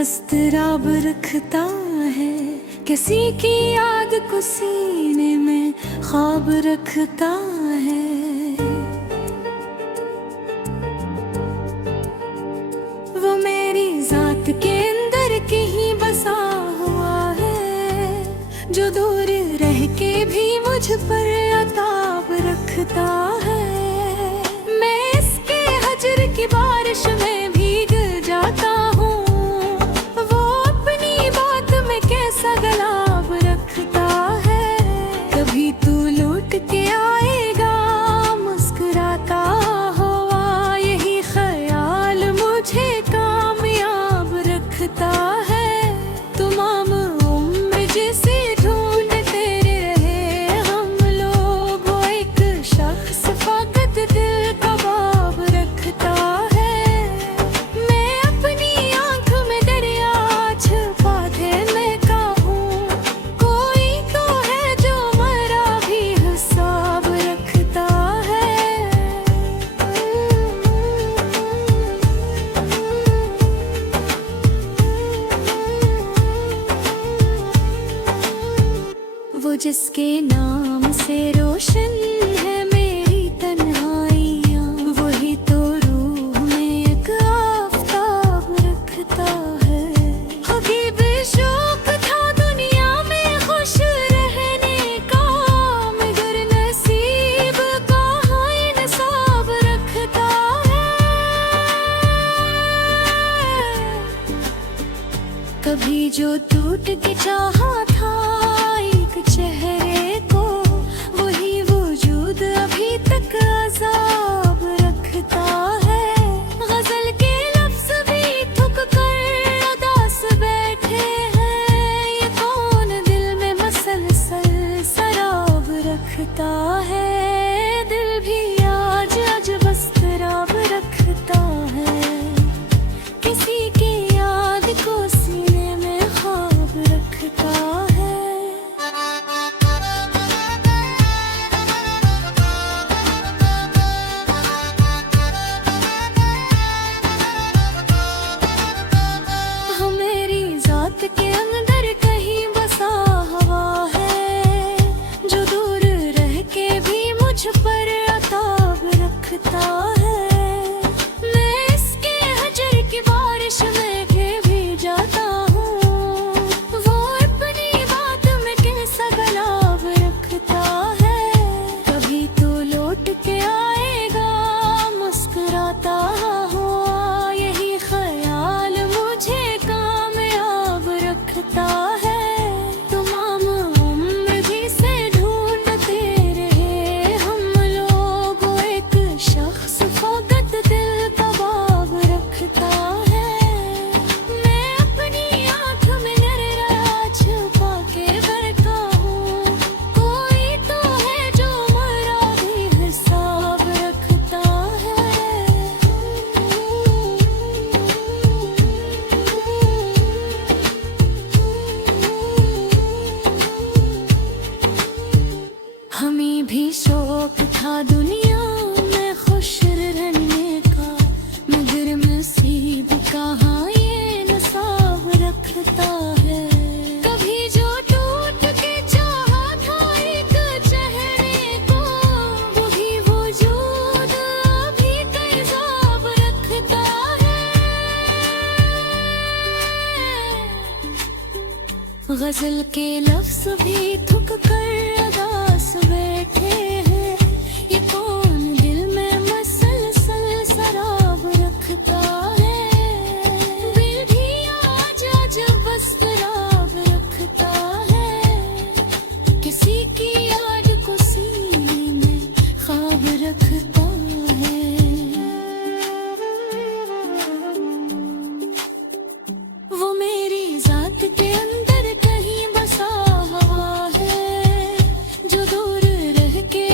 अस्तराब रखता है, किसी की याद को सीने में ख्वाब रखता है। वो मेरी जात के अंदर कहीं बसा हुआ है, जो दूर रह के भी मुझ पर अताब रखता है। मैं इसके हजर की बारिश में भीग जाता हूँ, वो अपनी बात में कैसा गलाब रखता है। कभी तू लौट के आएगा मुस्कुराता हुआ, यही ख्याल मुझे कामयाब रखता है। तमाम उम्र जिसे ढूंढते रहे हम लोग, वो एक शख्स फकत दिल का बाब रखता है। मैं अपनी आंख में दरिया छुपाते मैं कहूँ, कोई तो है जो मरा भी हिसाब रखता है। वो जिसके नाम से रोशन है मेरी तन्हाइयाँ, वही तो रूह में एक आफताब रखता है। हबीब शौक था दुनिया में खुश रहने का, मगर नसीब कहाँ इंसाफ रखता है। कभी जो टूट के चाहा था एक चेहरे को, वही वजूद अभी तक अज़ाब रखता है। गजल के लफ्ज़ भी थक कर उदास बैठे हैं, ये कौन दिल में मसलसल सराब रखता है। दिल भी आज अजब अस्तराब रखता है, किसी की याद को सीने में ख्वाब रखता है। हाँ, मेरी जात के अंदर कहीं बसा हुआ है, जो दूर रह के भी मुझ पर अताब रखता है। मैं इसके हजर की बारिश में के भी जाता हूँ, वो अपनी बात में कैसा गलाब रखता है। कभी तो लौट के आएगा मुस्कुराता हुआ, यही ख्याल मुझे कामयाब रखता है। तमाम उम्र भी से ढूंढते रहे हम लोग, वो एक शख्स फकत दिल का बाब रखता है। मैं अपनी आंख में नर्रा छुपा के बैठा हूँ, कोई तो है जो मरा भी हिसाब रखता है। हमें भी शौक था दुनिया में खुश रहने का, मगर नसीब कहाँ ये नसाब रखता है। कभी जो टूट के चाहा था एक चेहरे को, वही वजूद अभी तेजाब रखता है। गजल के लफ्ज़ भी थक कर उदास बैठे हैं, ये कौन दिल में मसलसल सराब रखता है। दिल भी आज अजब अस्तराब रखता है, किसी की याद को सीने में ख्वाब रखता है। वो मेरी जात के अंदर कहीं बसा हुआ है, जो दूर रह के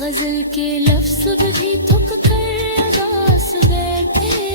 गजल के लफ्ज भी थक कर अदास बैठे